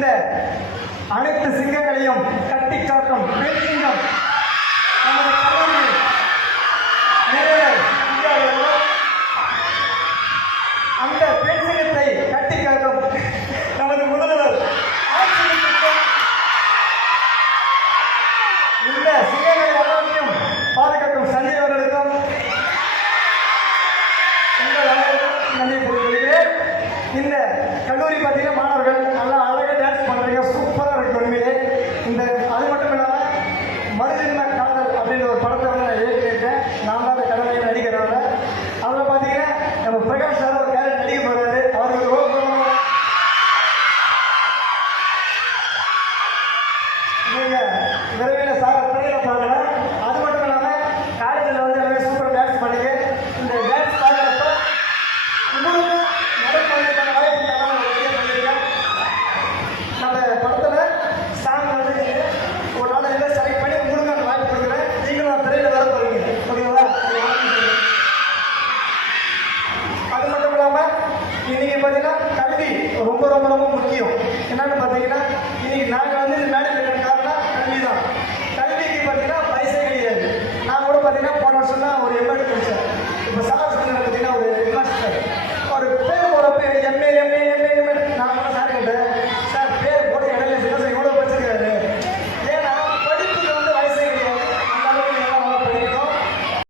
இந்த அனைத்து சிங்கங்களையும் கட்டி காக்கும் பெண் சிங்கம் நமது கல்லூரி அந்த பெண் சிங்கத்தை கட்டி காக்கும் நமது முதல்வர் இந்த சிங்கங்களை எல்லாத்தையும் பாதுகாக்கும் சஞ்சய் அவர்களுக்கும் உங்கள் அனைவருக்கும் நன்றி தெரிவிக்கிறேன். இந்த கல்லூரி பார்த்தீங்கன்னா மாணவர்கள் நல்லா